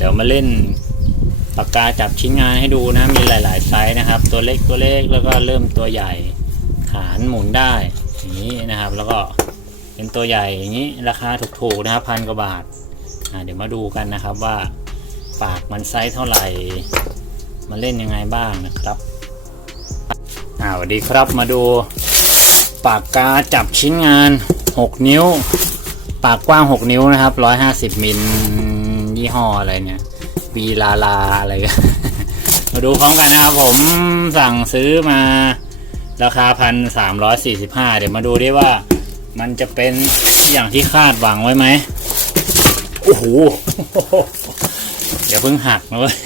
เดี๋ยวมาเล่นปากกาจับชิ้นงานให้ดูนะ มีหลาย ๆ ไซส์นะครับ ตัวเล็กตัวเล็กแล้วก็เริ่มตัวใหญ่ฐานหมุนได้อย่างนี้นะครับ แล้วก็เป็นตัวใหญ่อย่างนี้ราคาถูกๆนะครับพันกว่าบาทเดี๋ยวมาดูกันนะครับว่าปากมันไซส์เท่าไหร่มาเล่นยังไงบ้างนะครับอ่าสวัสดีครับมาดูปากกาจับชิ้นงาน 6 นิ้ว ปากกว้าง 6 นิ้วนะครับ 150มิล ยี่ห้ออะไรเนี่ยวีลาลาอะไรกันมาดูพร้อมกันนะครับผมสั่งซื้อมาราคาพันสามร้อยสี่สิบห้าเดี๋ยวมาดูดิว่ามันจะเป็นอย่างที่คาดหวังไว้ไหมโอ้โหอย่าเพิ่งหักนะเว้ย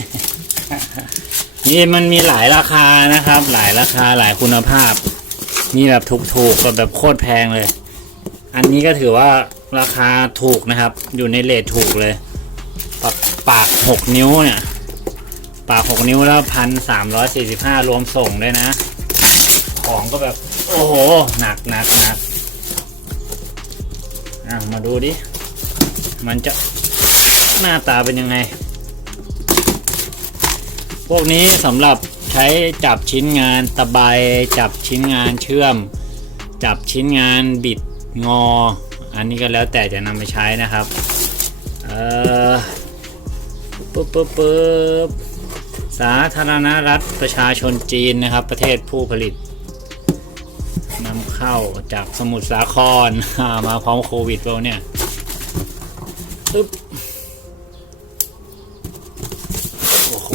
นี่มันมีหลายราคานะครับ หลายราคาหลายคุณภาพ มีแบบถูกๆกับแบบโคตรแพงเลย อันนี้ก็ถือว่าราคาถูกนะครับ อยู่ในเลทถูกเลย ปากปากหกนิ้วเนี่ย ปากหกนิ้วแล้วพันสามร้อยสี่สิบห้ารวมส่งด้วยนะ ของก็แบบ โอ้โห หนักหนักหนักอะมาดูดิ มันจะหน้าตาเป็นยังไง พวกนี้สำหรับใช้จับชิ้นงานตะไบจับชิ้นงานเชื่อม จับชิ้นงานบิดงอ อันนี้ก็แล้วแต่จะนำไปใช้นะครับ เออ ปึ๊บปึ๊บปึ๊บสาธารณรัฐประชาชนจีนนะครับ ประเทศผู้ผลิตนำเข้าจากสมุทรสาครอ่ามาพร้อมโควิดเราเนี่ยปึ๊บโอ้โห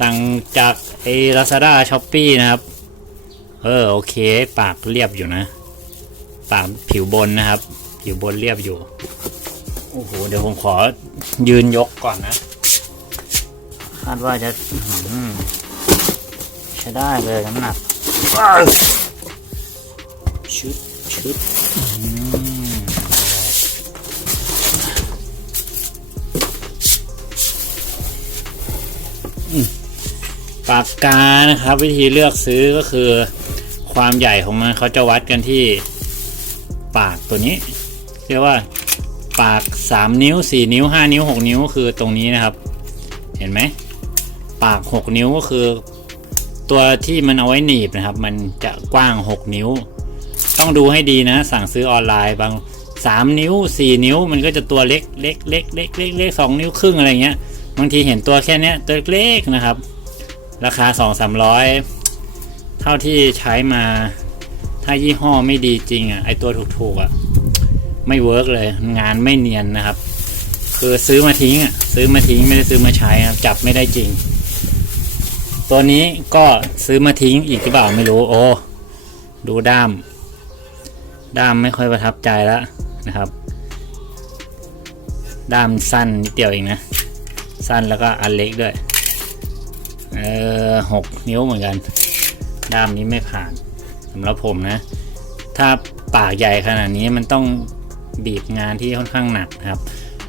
สั่งจากไอ้ Lazada Shopee นะครับ เออ โอเค ปากเรียบอยู่นะ ปากผิวบนนะครับ ผิวบนเรียบอยู่ โอ้โห เดี๋ยวผมขอยืนยกก่อนนะ คาดว่าจะอื้อหือใช้ได้เลยน้ำหนักชุดชุดอืมอืมปากกานะครับ วิธีเลือกซื้อก็คือ ความใหญ่ของมันเขาจะวัดกันที่ปากตัวนี้ เรียกว่า ปาก 3 นิ้ว 4 นิ้ว 5 นิ้ว 6 นิ้วคือตรงนี้นะครับ เห็นไหม ปาก 6 นิ้วก็คือ ตัวที่มันเอาไว้หนีบนะครับ มันจะกว้าง 6 นิ้ว ต้องดูให้ดีนะ สั่งซื้อออนไลน์บาง 3 นิ้ว 4 นิ้ว มันก็จะตัวเล็กเล็กเล็กเล็กเล็กเล็กสองนิ้วครึ่งอะไรเงี้ย บางทีเห็นตัวแค่นี้ตัวเล็กนะครับ ราคา 2 3 0 0 เท่าที่ใช้มา ถ้ายี่ห้อไม่ดีจริงอะ ไอตัวถูกๆอะ ไม่เวิร์กเลยงานไม่เนียนนะครับ คือซื้อมาทิ้งอะซื้อมาทิ้งไม่ได้ซื้อมาใช้นะครับจับไม่ได้จริง ตัวนี้ก็ซื้อมาทิ้งอีกหรือเปล่าไม่รู้โอ้ดูด้าม ด้ามไม่ค่อยประทับใจแล้วนะครับ ด้ามสั้นนิดเดียวเองนะ สั้นแล้วก็อันเล็กด้วยเออหกนิ้วเหมือนกัน ด้ามนี้ไม่ผ่านสำหรับผมนะ ถ้าปากใหญ่ขนาดนี้มันต้อง บีบงานที่ค่อนข้างหนักครับ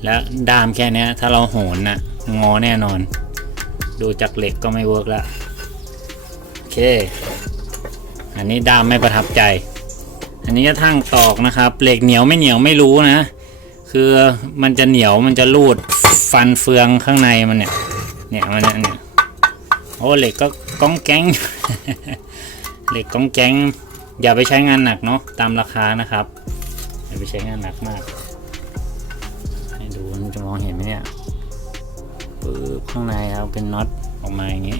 และด้ามแค่นี้ถ้าเราโหนนะ่ะงอแน่นอน ดูจากเหล็กก็ไม่เวิร์กละโอเค อันนี้ด้ามไม่ประทับใจ อันนี้ก็ทั้งตอกนะครับ เหล็กเหนียวไม่เหนียวไม่รู้นะ คือมันจะเหนียวมันจะรูดฟันเฟืองข้างในมันเนี่ย เนี่ยมันเนี่ยโอ้เหล็กก็ก้องแก๊งเหล็กก้องแก๊งอย่าไปใช้งานหนักเนาะตามราคานะครับ ไปใช้งานหนักมาก ให้ดูมันจะมองเห็นไหมเนี่ยปึ๊บข้างในครับเป็นน็อตออกมาอย่างนี้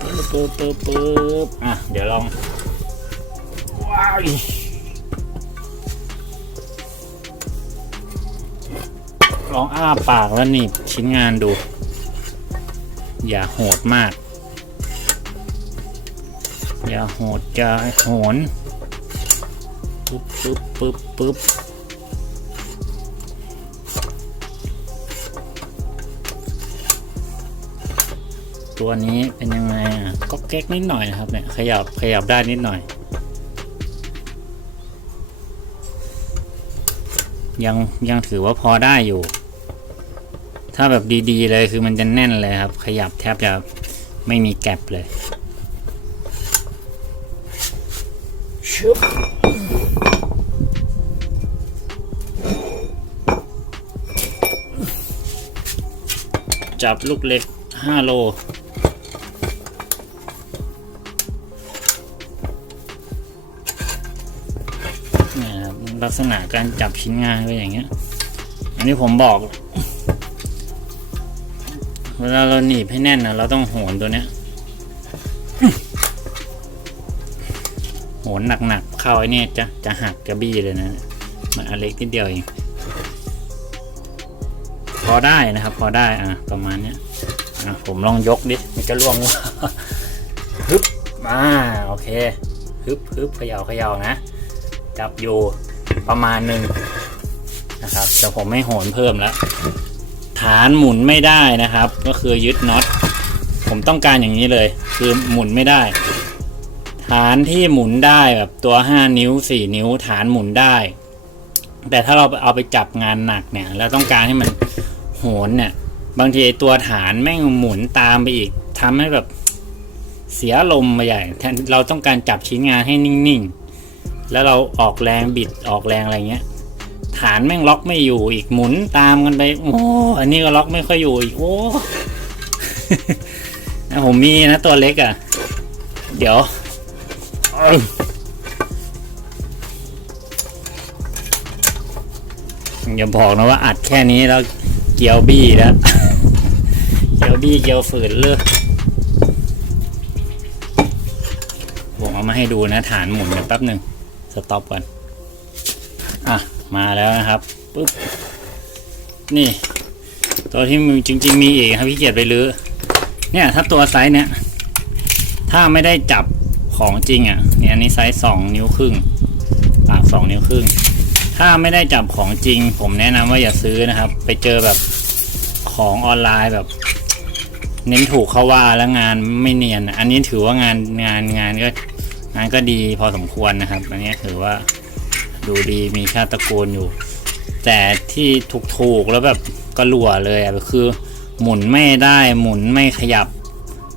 ปึ๊บปึ๊บปึ๊บปึ๊บอะเดี๋ยวลองว้าวลองอ้าปากแล้วหนีบชิ้นงานดู อย่าโหดมาก อย่าโหดอย่าโหน ปึ๊บปึ๊บปึ๊บปึ๊บตัวนี้เป็นยังไงอะก็แก๊กนิดหน่อยนะครับเนี่ยขยับขยับได้นิดหน่อย ยังยังถือว่าพอได้อยู่ ถ้าแบบดีๆเลยคือมันจะแน่นเลยครับ ขยับแทบจะไม่มีแกลบเลยชึบ จับลูกเล็ก 5 โล นี่ครับลักษณะการจับชิ้นงานก็อย่างเงี้ย อันนี้ผมบอก เวลาเราหนีบให้แน่นนะเราต้องโหนตัวเนี้ย โหนหนักๆเข้าไอ้เนี่ยจะจะหักจะบี้เลยนะ มันอันเล็กนิดเดียวเอง อได้นะครับ พอได้อะประมาณเนี้ยอะผมลองยกดิมันจะล่วงฮึบมาโอเคฮึบฮึบเขย่าเขย่านะจับอยู่ประมาณหนึ่งนะครับแต่ผมไม่โหนเพิ่มแล้ว ฐานหมุนไม่ได้นะครับ ก็คือยึดน็อตผมต้องการอย่างนี้เลย คือหมุนไม่ได้ ฐานที่หมุนได้แบบตัว 5 นิ้ว 4 นิ้วฐานหมุนได้ แต่ถ้าเราเอาไปจับงานหนักเนี่ยเราต้องการให้มัน โหนเนี่ยบางทีไอตัวฐานแม่งหมุนตามไปอีกทำให้แบบเสียลมมาใหญ่แทนเราต้องการจับชิ้นงานให้นิ่งๆ แล้วเราออกแรงบิดออกแรงอะไรเงี้ย ฐานแม่งล็อกไม่อยู่อีกหมุนตามกันไป โอ้อันนี้ก็ล็อกไม่ค่อยอยู่อีกโอ้นะผมมีนะตัวเล็กอะ่ะ เดี๋ยว อยอย่าบอกนะว่าอัดแค่นี้แล้วเกียวบี้แล้วเกียวบี้เกียวฝืนเลือกผมเอามาให้ดูนะฐานหมุนเดี๋ยวแป๊บหนึ่งสต็อปก่อนอะมาแล้วนะครับปุ๊บนี่ ตัวที่มีจริง ๆ มีอีกครับพี่เกียรติไปรื้อเนี่ยถ้าตัวไซส์เนี่ย ถ้าไม่ได้จับของจริงอะเนี่ยอันนี้ไซส์สองนิ้วครึ่งปากสองนิ้วครึ่ง ถ้าไม่ได้จับของจริง ผมแนะนำว่าอย่าซื้อนะครับ ไปเจอแบบของออนไลน์แบบ เน้นถูกเขาว่าแล้วงานไม่เนียน อันนี้ถือว่างานงานงานก็งานก็ดีพอสมควรนะครับ อันนี้ถือว่าดูดีมีชาติตระกูลอยู่ แต่ที่ถูกๆแล้วแบบกระหลัวเลยอะคือ หมุนไม่ได้หมุนไม่ขยับ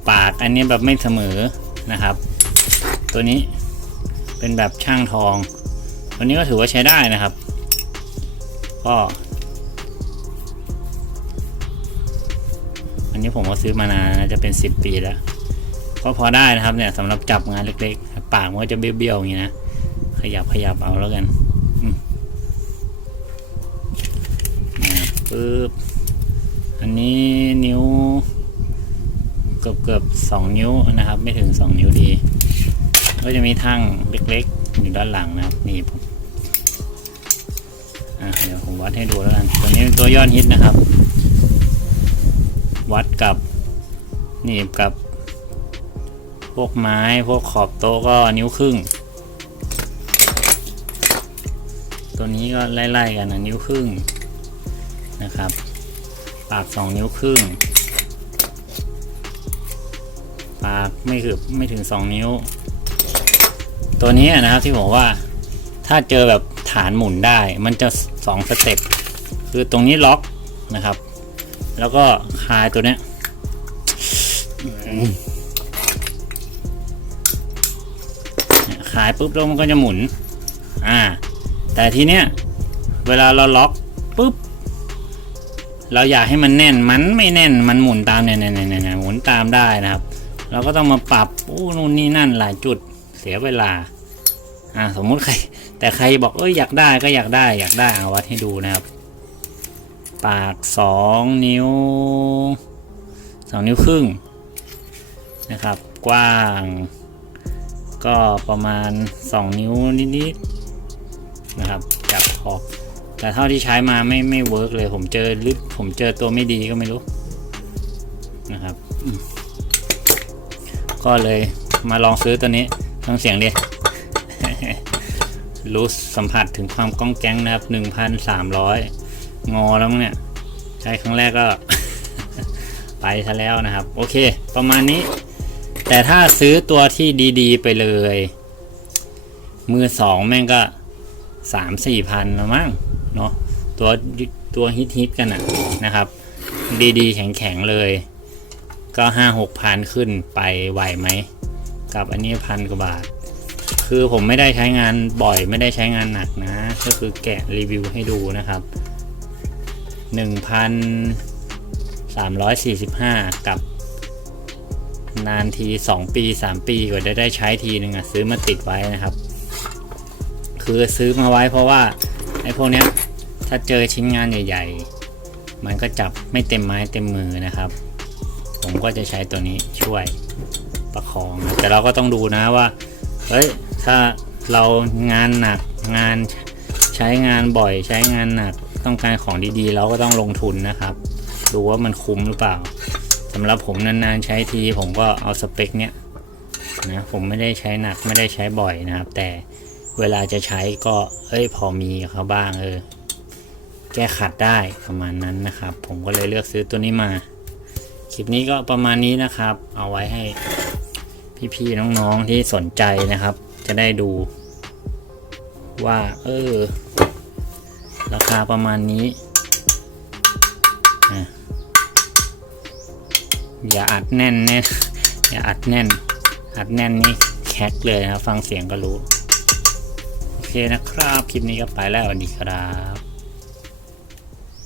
ปาก อันนี้แบบไม่เสมอนะครับ ตัวนี้เป็นแบบช่างทอง วนี้ก็ถือว่าใช้ได้นะครับ ก็อันนี้ผมก็ซื้อมานานจะเป็น 10 ปีแล้ว ก็พอได้นะครับเนี่ยสำหรับจับงานเล็กๆ ปากมันก็จะเบี้ยวๆอย่างนี้นะ ขยับขยับเอาแล้วกันอืมอ่าปึ๊บอันนี้นิ้วเกือบเกือบสองนิ้วนะครับ ไม่ถึงสองนิ้วดี ก็จะมีทั้งเล็กๆอยู่ด้านหลังนะครับนี่ผม อะเดี๋ยวผมวัดให้ดูแล้วกัน ตัวนี้เป็นตัวยอดฮิตนะครับ วัดกับหนี่กับ พวกไม้พวกขอบโต๊ะก็นิ้วครึ่ง ตัวนี้ก็ไล่ๆกันนะนิ้วครึ่งนะครับ ปากสองนิ้วครึ่ง ปากไม่คือไม่ถึงสองนิ้ว ตัวนี้นะครับที่บอกว่าถ้าเจอแบบ ฐานหมุนได้ มันจะสองสเต็ปคือตรงนี้ล็อกนะครับ แล้วก็คลายตัวเนี้ยเนี่ยคายปุ๊บแล้วมันก็จะหมุน อ่า แต่ทีเนี้ยเวลาเราล็อกปุ๊บ เราอยากให้มันแน่น มันไม่แน่น มันหมุนตามเนี่ยเนี่ยเนี่ยเนี่ยหมุนตามได้นะครับ เราก็ต้องมาปรับอู้นู่นนี่นั่นหลายจุด เสียเวลา อ่า สมมุติใคร แต่ใครบอกเอ้ยอยากได้ก็อยากได้อยากได้เอาวัดให้ดูนะครับ ปากสองนิ้วสองนิ้วครึ่งนะครับ กว้าง ก็ประมาณสองนิ้วนิดๆนะครับจับขอบแต่เท่าที่ใช้มาไม่ไม่เวิร์กเลยผมเจอหรือผมเจอตัวไม่ดีก็ไม่รู้นะครับ ก็เลยมาลองซื้อตัวนี้ฟังเสียงดิ รู้สัมผัสถึงความก้องแก๊งนะครับ 1,300 งอแล้วมั้งเนี่ย ใช้ครั้งแรกก็ ไปซะแล้วนะครับ โอเค ประมาณนี้ แต่ถ้าซื้อตัวที่ดีๆ ไปเลย มือสองแม่งก็สามสี่พันแล้วมั้งเนาะตัวตัวฮิตฮิตๆกันอะนะครับ ดีๆ แข็งๆ เลย ก็ห้าหกพันขึ้นไปไหวไหม กับอันนี้พันกว่าบาท คือผมไม่ได้ใช้งานบ่อยไม่ได้ใช้งานหนักนะ ก็คือแกะรีวิวให้ดูนะครับหนึ่งพัน345 กับ นานที 2 ปี 3 ปีกว่าจะได้ใช้ทีหนึ่งอะซื้อมาติดไว้นะครับ คือซื้อมาไว้เพราะว่า ไอ้พวกเนี้ย ถ้าเจอชิ้นงานใหญ่ ๆ มันก็จับไม่เต็มไม้เต็มมือนะครับ ผมก็จะใช้ตัวนี้ช่วยประคอง แต่เราก็ต้องดูนะว่าเฮ้ย ถ้าเรางานหนักงานใช้งานบ่อยใช้งานหนักต้องการของดีๆ เราก็ต้องลงทุนนะครับ ดูว่ามันคุ้มหรือเปล่าสำหรับผมนานๆใช้ทีผมก็เอาสเปคเนี้ยนะผมไม่ได้ใช้หนักไม่ได้ใช้บ่อยนะครับ แต่เวลาจะใช้ก็เอ้ยพอมีเขาบ้างเออแก้ขัดได้ประมาณนั้นนะครับ ผมก็เลยเลือกซื้อตัวนี้มา คลิปนี้ก็ประมาณนี้นะครับ เอาไว้ให้พี่ๆน้องๆที่สนใจนะครับ จะได้ดู ว่า เออ ราคาประมาณนี้อะอย่าอัดแน่นแน่อย่าอัดแน่น อัดแน่นนี่แคกเลยนะครับฟังเสียงก็รู้ โอเคนะครับ คลิปนี้ก็ไปแล้วสวัสดีครับ